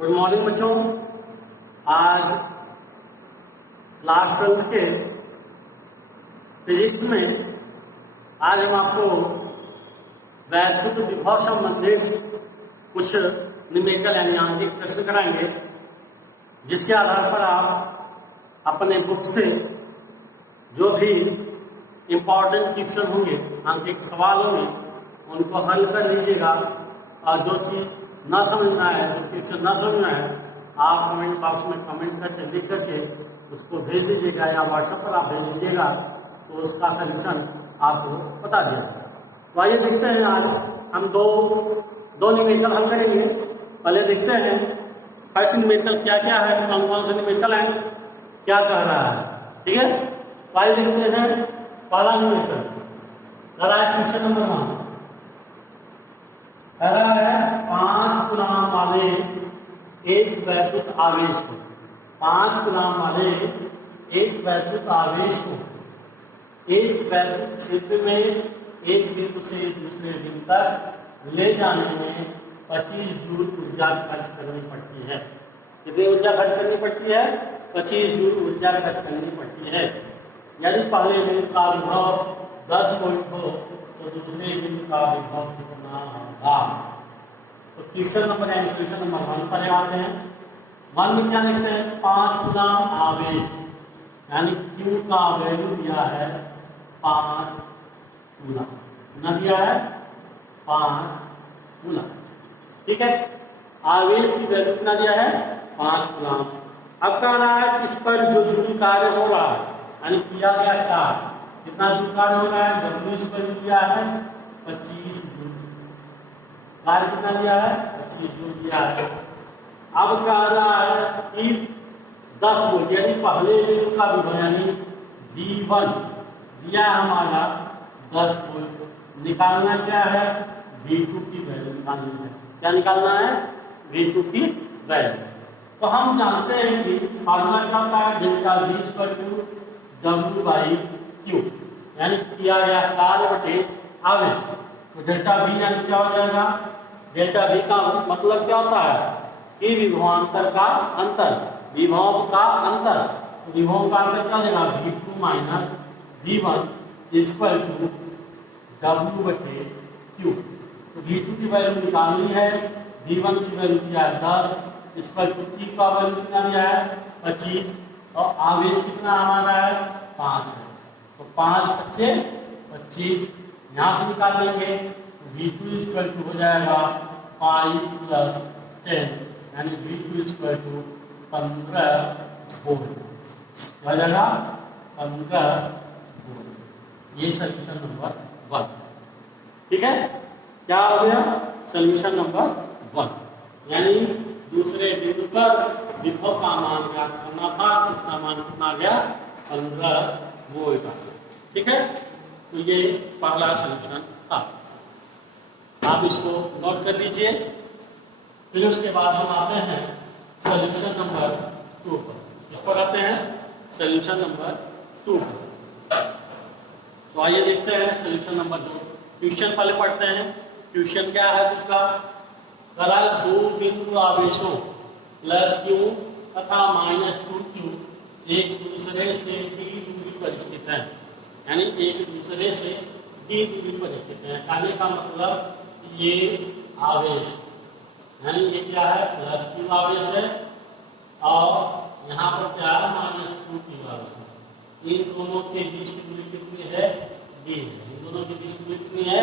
Good morning बच्चों। आज class 12 के फिजिक्स में आज हम आपको वैद्युत विभव संबंधित कुछ न्यूमेरिकल यानी आंकिक प्रश्न कराएंगे, जिसके आधार पर आप अपने बुक से जो भी इम्पोर्टेंट क्वेश्चन होंगे, आंकिक सवाल होंगे, उनको हल कर लीजिएगा। और जो चीज़ ना समझना है, जो क्वेश्चन ना समझना है, आप कमेंट बॉक्स में कमेंट करके लिख करके उसको भेज दीजिएगा या व्हाट्सएप पर आप भेज दीजिएगा, तो उसका सलूशन आपको बता दिया जाएगा। तो आइए देखते हैं, आज हम दो न्यूमेरिकल हल करेंगे। पहले देखते हैं फर्स्ट न्यूमेरिकल क्या क्या है, कौन कौन से न्यूमेरिकल हैं, क्या कह रहा है। ठीक है, तो आइए देखते हैं पहला न्यूमेरिकल। कह रहा है क्वेश्चन नंबर 1, कह रहा है 5 कूलम वाले एक वैद्युत आवेश को, 5 कूलम वाले एक वैद्युत आवेश को एक वैद्युत क्षेत्र में एक बिंदु से दूसरे बिंदु तक ले जाने में 25 जूल ऊर्जा खर्च करनी पड़ती है। कितनी ऊर्जा खर्च करनी पड़ती है? 25 जूल ऊर्जा खर्च करनी पड़ती है। यदि पहले बिंदु का विभव 10 वोल्ट हो तो दूसरे बिंदु का विभव कितना होगा? तो क्वेश्चन नंबर यानी क्वेश्चन नंबर 1 पर आते हैं। 1 में क्या देखते हैं? 5 कूलम आवेश यानी Q का वैल्यू दिया है 5 कूलम, कितना दिया है? 5 कूलम। ठीक है, आवेश की वैल्यू कितना दिया है? 5 कूलम। अब कह रहा है इस पर जो जूल कार्य हो रहा है, यानी किया गया कार्य, कितना जूल कार्य हो रहा है? W इस पर दिया है 25 जूल। कार्य कितना दिया है? 25 जूल दिया है। अब कह रहा है कि 10 वोल्ट यानी पहले बिंदु का विभव यानी V1 दिया है हमारा 10 वोल्ट। निकालना क्या है? V2 की वैल्यू निकालनी है। क्या निकालना है? V2 की वैल्यू। तो हम जानते हैं कि फार्मूला क्या होता है? Delta V equal to W by Q, यानी किया गया कार्य बटे आवेश। तो डेल्टा V यानी क्या हो जाएगा? डेल्टा V का मतलब क्या होता है? कि विभवांतर का अंतर, विभव का अंतर। तो विभव का अंतर क्या हो जाएगा? V2 minus V1 equal to W बटे Q। तो V2 की वैल्यू निकालनी है, V1 की वैल्यू दिया है 10 इक्वल टू Q का वैल्यू कितना दिया है? 25, और आवेश कितना हमारा है? 5 है। तो 5 बच्चे 25 यहाँ से निकाल लेंगे। V2 इक्वल टू हो जाएगा 5 + 10 यानी V2 इक्वल टू 15 वोल्ट हो जाएगा, 15 वोल्ट। ये सॉल्यूशन नंबर 1। ठीक है, क्या हो गया? सॉल्यूशन नंबर 1 यानी दूसरे बिंदु पर विभव का मान ज्ञात करना था, उसका मान कितना गया? 15 वोल्ट। ठीक है, तो ये पहला सॉल्यूशन था, आप इसको नोट कर लीजिए। फिर उसके बाद हम आते हैं सॉल्यूशन नंबर 2 पर। इस पर आते हैं सॉल्यूशन नंबर 2 पर। तो आइए देखते हैं सॉल्यूशन नंबर 2। क्वेश्चन पहले पढ़ते हैं। क्वेश्चन क्या है उसका? करा 2 बिंदु आवेशों +Q तथा -2Q एक दूसरे से d दूरी पर स्थित है, यानी एक दूसरे से d दूरी पर स्थित है। कहने का मतलब ये आवेश यानी ये क्या है? +Q आवेश है, और यहाँ पर क्या है? -2Q आवेश है। इन दोनों के बीच की दूरी कितनी है? d है। इन दोनों के बीच की दूरी कितनी है?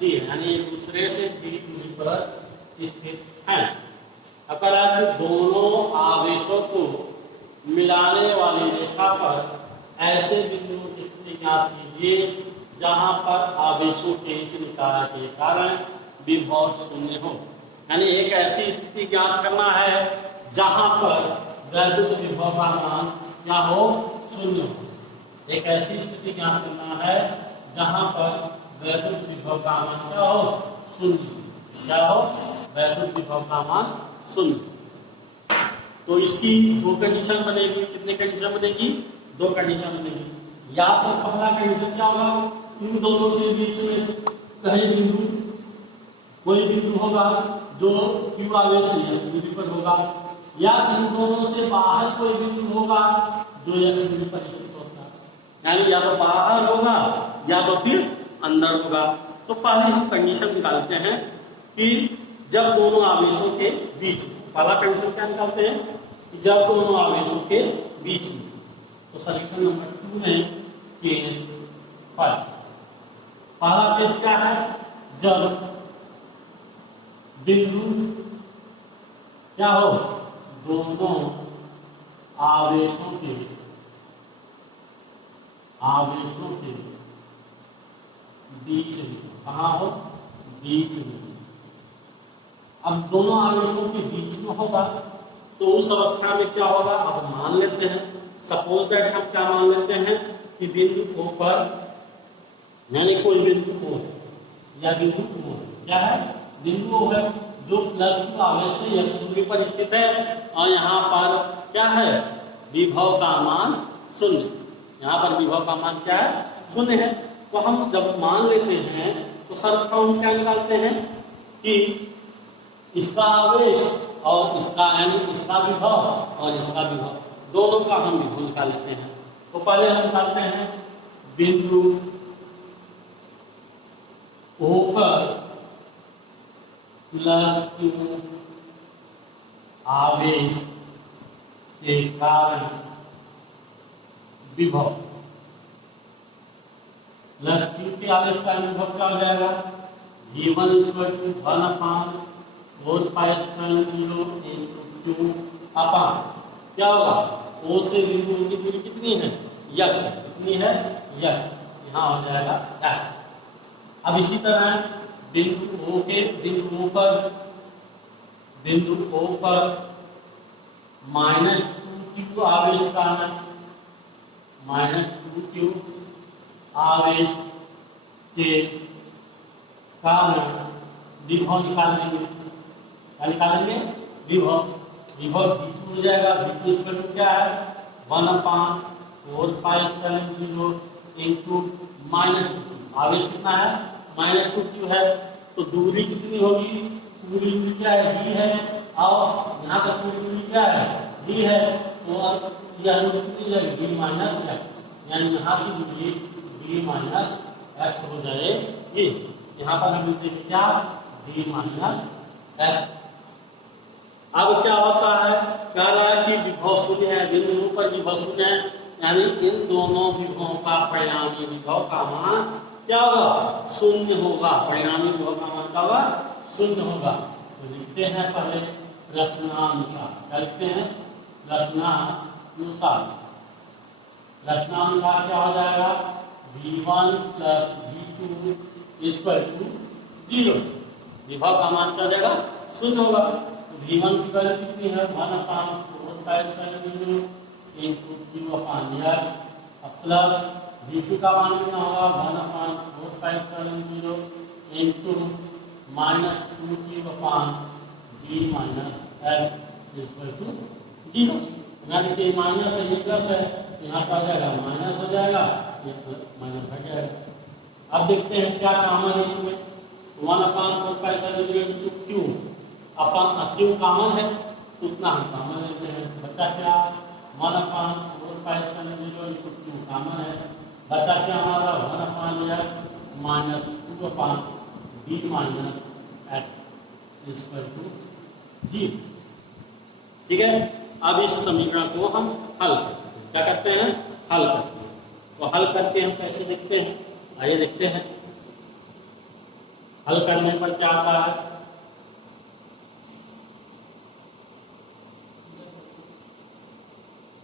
d है, यानी एक दूसरे से d दूरी पर स्थित है। अगर आप दोनों आवेशों को मिलाने वाली रेखा पर ऐसे बिंदुओं की स्थिति ज्ञात कीजिए जहां पर आवेशों के इस निकाय के कारण विभव शून्य हो। यानी एक ऐसी स्थिति ज्ञात करना है जहां पर वैद्युत विभव का मान क्या हो? शून्य हो। एक ऐसी स्थिति ज्ञात करना है जहां पर वैद्युत विभव का मान क्या हो? शून्य। क्या हो? वैद्युत विभव का मान शून्य। तो इसकी 2 कंडीशन बनेगी। कितनी कंडीशन बनेगी? 2 कंडीशन बनेगी। या तो पहला कंडीशन क्या होगा? इन दोनों के बीच में कहीं बिंदु कोई बिंदु होगा जो q आवेश से x दूरी पर होगा, या इन दोनों से बाहर कोई बिंदु होगा जो x दूरी पर स्थित होता है, यानी या तो बाहर होगा या तो फिर अंदर होगा। तो पहले हम कंडीशन निकालते हैं कि जब दोनों आवेशों के बीच, पहला कंडीशन क्या निकालते हैं कि जब दोनों आवेशों के बीच में, तो सॉल्यूशन नंबर 2 में केस फर्स्ट। पहला केस क्या है, जब बिंदु क्या हो, दोनों आवेशों के बीच में, कहाँ हो, बीच में। अब दोनों आवेशों के बीच में होगा तो उस अवस्था में क्या होगा, अब मान लेते हैं, सपोज दैट हम क्या मान लेते हैं कि बिंदु O पर, यानी कोई बिंदु O या बिंदु O क्या है, बिंदु O है जो +q आवेश से x दूरी पर स्थित है, और यहाँ पर क्या है, विभव का मान 0। यहाँ पर विभव का मान क्या है, 0 है। तो हम जब मान लेते हैं तो सर्वप्रथम हम क्या निकालते हैं कि इसका आवेश और इसका, यानी इसका विभव और इसका विभव, दोनों का हम विभव निकाल लेते हैं। तो पहले हम निकालते हैं बिंदु O पर +q आवेश के कारण विभव, +q के आवेश का विभव क्या हो जाएगा, v1 = 1/4πε0 × q अपान क्या होगा, O से बिंदु की दूरी कितनी है, x, कितनी है, x, यहाँ हो जाएगा x। अब इसी तरह बिंदु O पर -2q आवेश के कारण विभव निकालेंगे, क्या निकालेंगे, विभव v2 हो जाएगा, v2 क्या है, 1/4πε0 × आवेश कितना है, -2q है। तो दूरी कितनी होगी, पूरी दूरी क्या है, d है, और यहाँ का पूरी दूरी क्या है, d है। तो यह दूरी कितनी जाएगी, d - x, यानी यहाँ की दूरी d - x हो जाएगी। यहाँ पर हम लिखते हैं क्या, d - x। अब क्या होता है, कह रहा है कि विभव 0 है, बिंदु पर विभव 0 है, यानी इन दोनों विभवों का परिणामी विभव का मान क्या होगा, 0 होगा। परिणामी विभव का मान क्या होगा, 0 होगा। तो लिखते हैं पहले प्रश्नानुसार, क्या लिखते हैं, प्रश्नानुसार क्या हो जाएगा, v1 + v2 = 0। विभव का मान क्या हो जाएगा, 0 होगा। तो v1 की वैल्यू कितनी है, 1/4πε0 × q/x, प्लस v2 का मान कितना होगा, 1/4πε0 × -2q/d - x = 0। यानी कि माइनस है, ये प्लस है, यहाँ पर आ जाएगा माइनस हो जाएगा, ये माइनस हट जाएगा। अब देखते हैं क्या कॉमन है इसमें, 1/4πε0 × q, q कॉमन है तो उतना हम कॉमन लेते हैं, बचा क्या, 1/4πε0 × q कॉमन है, बचा क्या हमारा 1/x - 2/d - x = 0। ठीक है। अब इस समीकरण को हम हल करते हैं, क्या करते हैं, हल करते हैं। तो हल करके हम कैसे देखते हैं, आइए देखते हैं। हल करने पर क्या आता है,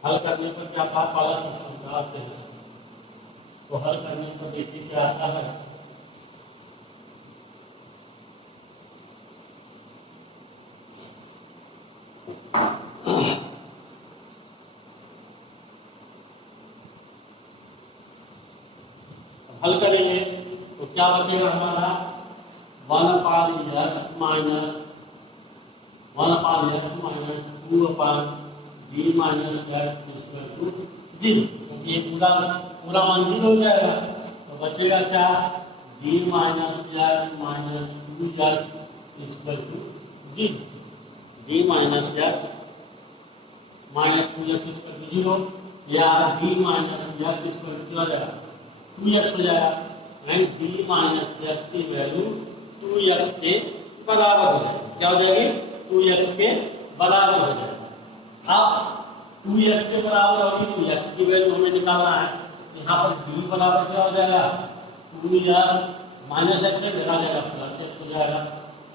हल करने पर क्या था, पहला प्रश्न निकालते हैं। तो हल करने पर देखिए क्या आता है, हल करेंगे तो क्या बचेगा हमारा, 1/x - 2/d - x = 0। ये पूरा मान 0 हो जाएगा। तो बचेगा क्या, d - x - 2x equal to zero, D minus X minus 2x equal to zero, या D minus x equal to क्या हो जाएगा 2x हो जाएगा, एंड डी माइनस एक्स की वैल्यू 2x के बराबर हो जाएगी। क्या हो जाएगी 2x के बराबर हो जाएगी। अब 2x के बराबर होगी तो x की वैल्यू हमें निकालना है, यहाँ पर d बराबर क्या हो जाएगा 2x माइनस एक्स है, देखा जाएगा प्लस एक्स हो जाएगा,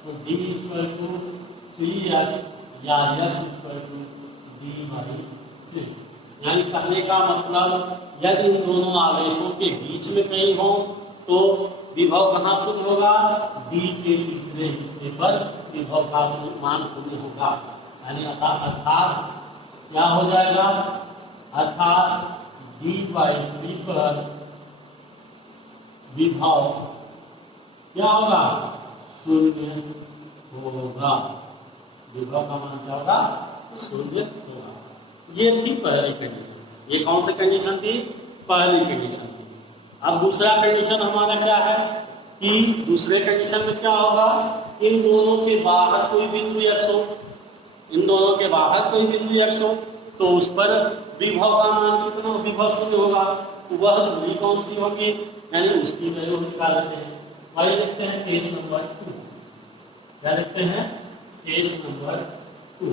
तो d इक्वल टू 3x या x इक्वल टू d/3। यानी कहने का मतलब यदि इन दोनों आवेशों के बीच में कहीं हो तो विभव कहाँ शून्य होगा, d के तीसरे हिस्से पर विभव का मान शून्य होगा। यानी अर्थात क्या हो जाएगा, अर्थात d/3 पर विभव क्या होगा शून्य होगा, विभव का मान क्या होगा शून्य होगा। ये थी पहली कंडीशन। ये कौन सी कंडीशन थी, पहली कंडीशन थी। अब दूसरा कंडीशन हमारा क्या है कि दूसरे कंडीशन में क्या होगा, इन दोनों के बाहर कोई बिंदु x हो, इन दोनों के बाहर कोई बिंदु x हो तो उस पर विभव का मान कितना, विभव शून्य होगा। वह दूरी कौन सी होगी, यानी उसकी वैल्यू निकाल लेते हैं। वही लिखते हैं केस नंबर 2। क्या लिखते हैं, केस नंबर 2।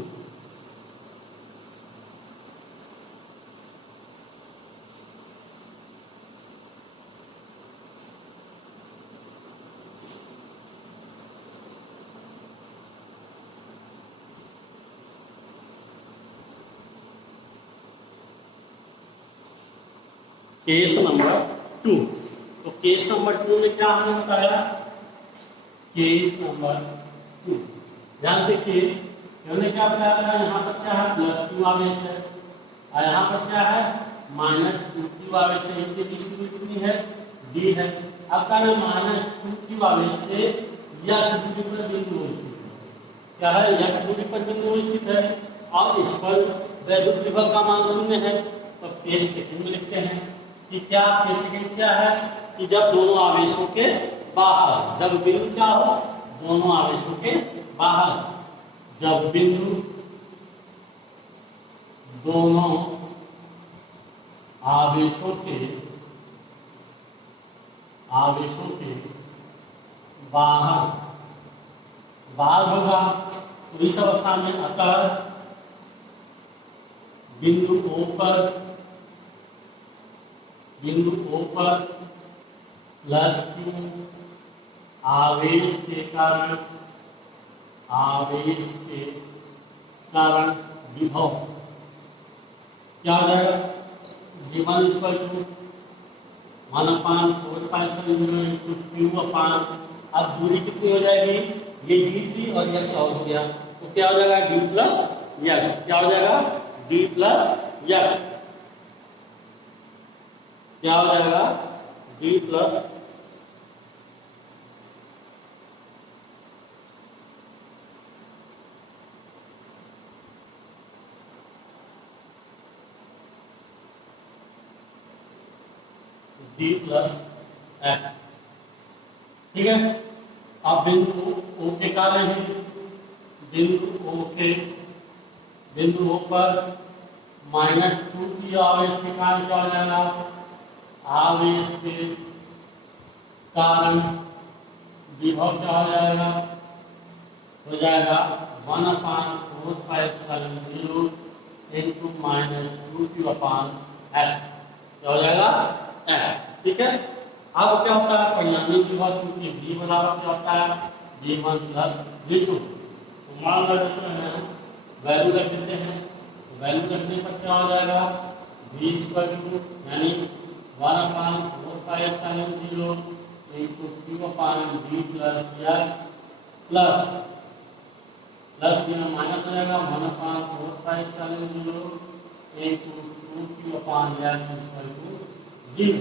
Case number 2। तो केस नंबर 2 में क्या हमने बताया, केस नंबर 2 ध्यान देखिए, हमने क्या बताया था, यहाँ पर क्या है +q आवेश है और यहाँ पर क्या है -2q आवेश है। इनके बीच की दूरी कितनी है, d है। अब क्या है -2q आवेश से x दूरी पर बिंदु स्थित है। क्या है, x दूरी पर बिंदु स्थित है और इस पर वैद्युत विभव का मान शून्य है। तो केस सेकंड में लिखते हैं कि क्या केस सेकंड क्या है कि जब दोनों आवेशों के बाहर, जब बिंदु क्या हो दोनों आवेशों के बाहर, जब बिंदु दोनों आवेशों के बाहर होगा तो इस अवस्था में अतः बिंदु O पर +q आवेश के कारण विभव क्या हो जाएगा, v1 = 1/4π q/। अब दूरी कितनी हो जाएगी, ये d थी और x और हो गया तो क्या हो जाएगा d + x। क्या हो जाएगा d + x, क्या हो जाएगा d + x। ठीक है। अब बिंदु O के कार्य है, बिंदु O पर -2q आवेश के कारण क्या हो जाएगा, आवेश के कारण विभव क्या हो जाएगा, 1/4π0 × -2q/x। क्या हो जाएगा x। ठीक है। अब क्या होता है, परिणामी विभव चूंकि v बराबर क्या होता है v1 + v2, तो मान लेते हैं वैल्यू रख देते हैं। वैल्यू रखने पर क्या हो जाएगा, v यानी 1/4π0 × q/d प्लस में माइनस हो जाएगा 1/4π0 × 2q/x = 0।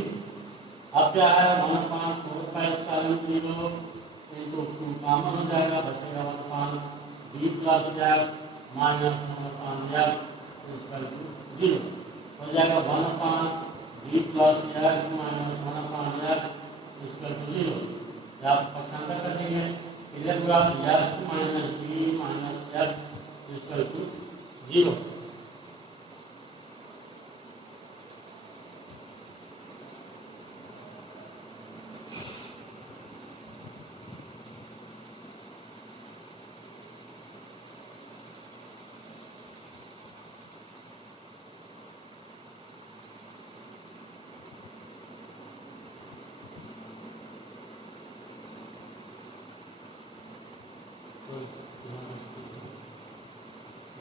अब क्या है 1/4π0 × 2 कॉमन हो जाएगा, बचेगा 1/d + x माइनस 1/x = 0 हो जाएगा 1/d + x माइनस 1/x = 0। आप पक्षांतर कर देंगे लिखूंगा x minus b minus x equal to 0।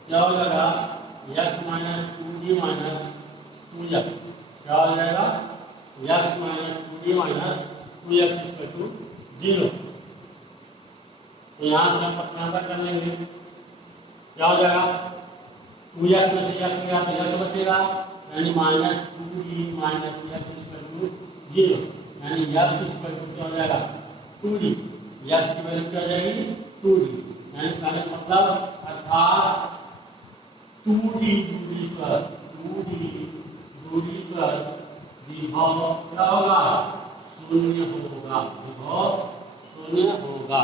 क्या हो जाएगा x minus 2d minus 2x, क्या हो जाएगा x minus 2d minus 2x equal to 0। तो यहाँ से हम पक्षांतर कर लेंगे, क्या हो जाएगा 2x में से x गया तो x बचेगा, यानी minus 2d minus x equal to 0, यानी x इक्वल टू क्या हो जाएगा 2d, x की वैल्यू क्या हो जाएगी 2d, यानी पहले मतलब अर्थात 2d दूरी पर विभव क्या होगा शून्य होगा, विभव शून्य होगा।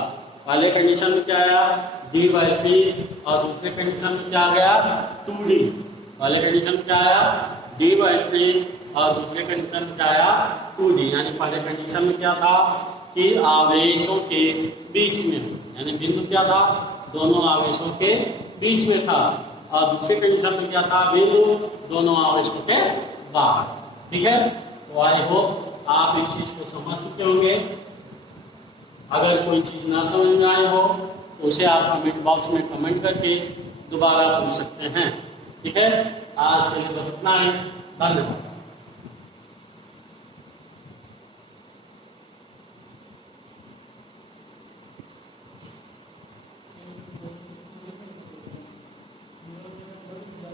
पहले कंडीशन में क्या आया d/3 और दूसरे कंडीशन में क्या आ गया 2d। पहले कंडीशन में क्या आया d/3 और दूसरे कंडीशन में क्या आया 2d, यानी पहले कंडीशन में क्या था कि आवेशों के बीच में, यानी बिंदु क्या था दोनों आवेशों के बीच में था, और दूसरे कंडीशन में क्या था बिंदु दोनों आवेशों के बाहर। ठीक है, तो आई होप आप इस चीज को समझ चुके होंगे। अगर कोई चीज ना समझ में आई हो तो उसे आप कमेंट बॉक्स में कमेंट करके दोबारा पूछ सकते हैं। ठीक है, आज के लिए बस इतना ही, धन्यवाद।